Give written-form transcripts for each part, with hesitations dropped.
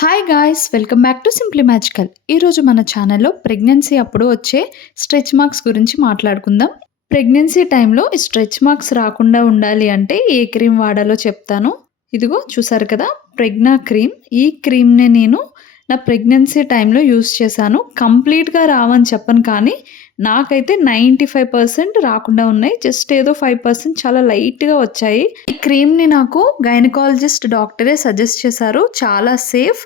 Hi guys, welcome back to simply magical. ఈరోజు మన ఛానల్లో ప్రెగ్నెన్సీ అప్పుడు వచ్చే స్ట్రెచ్ మార్క్స్ గురించి మాట్లాడుకుందాం. ప్రెగ్నెన్సీ టైంలో ఈ స్ట్రెచ్ మార్క్స్ రాకుండా ఉండాలి అంటే ఏ క్రీమ్ వాడాలో చెప్తాను. ఇదిగో చూసారు కదా, ప్రెగ్నా క్రీమ్. ఈ క్రీమ్ని నేను నా ప్రెగ్నెన్సీ టైంలో యూస్ చేశాను. కంప్లీట్గా రావని చెప్పను, కానీ నాకైతే 95% రాకుండా ఉన్నాయి. జస్ట్ ఏదో 5% చాలా లైట్గా వచ్చాయి. ఈ క్రీమ్ని నాకు గైనకాలజిస్ట్ డాక్టరే సజెస్ట్ చేశారు. చాలా సేఫ్,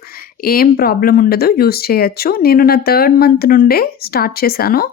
ఏం ప్రాబ్లం ఉండదు, యూస్ చేయొచ్చు. నేను నా 3rd మంత్ నుండే స్టార్ట్ చేశాను.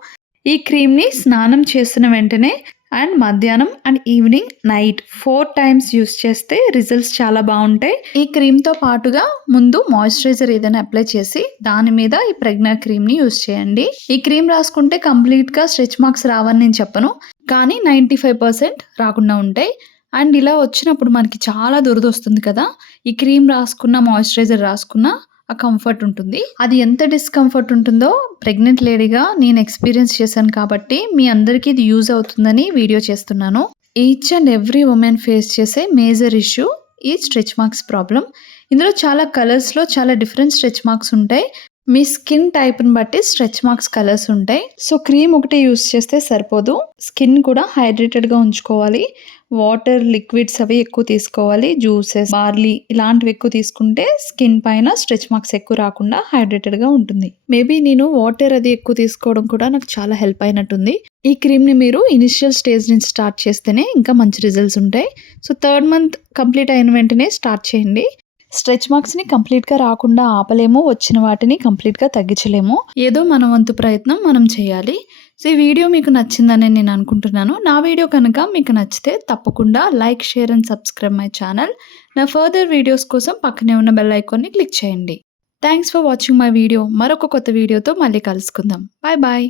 ఈ క్రీమ్ని స్నానం చేసిన వెంటనే అండ్ మధ్యాహ్నం and evening night 4 times use చేస్తే రిజల్ట్స్ చాలా బాగుంటాయి. ఈ క్రీమ్తో పాటుగా ముందు మాయిశ్చరైజర్ ఏదైనా అప్లై చేసి దాని మీద ఈ ప్రెగ్నా క్రీమ్ని యూస్ చేయండి. ఈ క్రీమ్ రాసుకుంటే కంప్లీట్గా స్ట్రెచ్ మార్క్స్ రావని నేను చెప్పను, కానీ 95% రాకుండా ఉంటాయి. అండ్ ఇలా వచ్చినప్పుడు మనకి చాలా దురద వస్తుంది కదా, ఈ క్రీమ్ రాసుకున్న మాయిశ్చరైజర్ రాసుకున్న ఆ కంఫర్ట్ ఉంటుంది. అది ఎంత డిస్కంఫర్ట్ ఉంటుందో ప్రెగ్నెంట్ లేడీగా నేను ఎక్స్పీరియన్స్ చేశాను, కాబట్టి మీ అందరికీ ఇది యూజ్ అవుతుందని వీడియో చేస్తున్నాను. Each and every women face చేసే మేజర్ ఇష్యూ ఈ స్ట్రెచ్ మార్క్స్ ప్రాబ్లం. ఇందులో చాలా కలర్స్లో చాలా డిఫరెంట్ స్ట్రెచ్ మార్క్స్ ఉంటాయి. మీ స్కిన్ టైప్ని బట్టి స్ట్రెచ్ మార్క్స్ కలర్స్ ఉంటాయి. సో క్రీమ్ ఒకటే యూస్ చేస్తే సరిపోదు, స్కిన్ కూడా హైడ్రేటెడ్గా ఉంచుకోవాలి. వాటర్, లిక్విడ్స్ అవి ఎక్కువ తీసుకోవాలి. జ్యూసెస్, బార్లీ ఇలాంటివి ఎక్కువ తీసుకుంటే స్కిన్ పైన స్ట్రెచ్ మార్క్స్ ఎక్కువ రాకుండా హైడ్రేటెడ్గా ఉంటుంది. మేబీ నేను వాటర్ అది ఎక్కువ తీసుకోవడం కూడా నాకు చాలా హెల్ప్ అయినట్టుంది. ఈ క్రీమ్ని మీరు ఇనిషియల్ స్టేజ్ నుంచి స్టార్ట్ చేస్తేనే ఇంకా మంచి రిజల్ట్స్ ఉంటాయి. సో 3rd మంత్ కంప్లీట్ అయిన వెంటనే స్టార్ట్ చేయండి. స్ట్రెచ్ మార్క్స్ని కంప్లీట్గా రాకుండా ఆపలేము, వచ్చిన వాటిని కంప్లీట్గా తగ్గించలేము. ఏదో మన వంతు ప్రయత్నం మనం చేయాలి. సో ఈ వీడియో మీకు నచ్చిందని నేను అనుకుంటున్నాను. నా వీడియో కనుక మీకు నచ్చితే తప్పకుండా like, share and subscribe my channel. నా ఫర్దర్ వీడియోస్ కోసం పక్కనే ఉన్న బెల్ ఐకాన్ని క్లిక్ చేయండి. Thanks for watching my video. మరొక కొత్త వీడియోతో మళ్ళీ కలుసుకుందాం. Bye bye.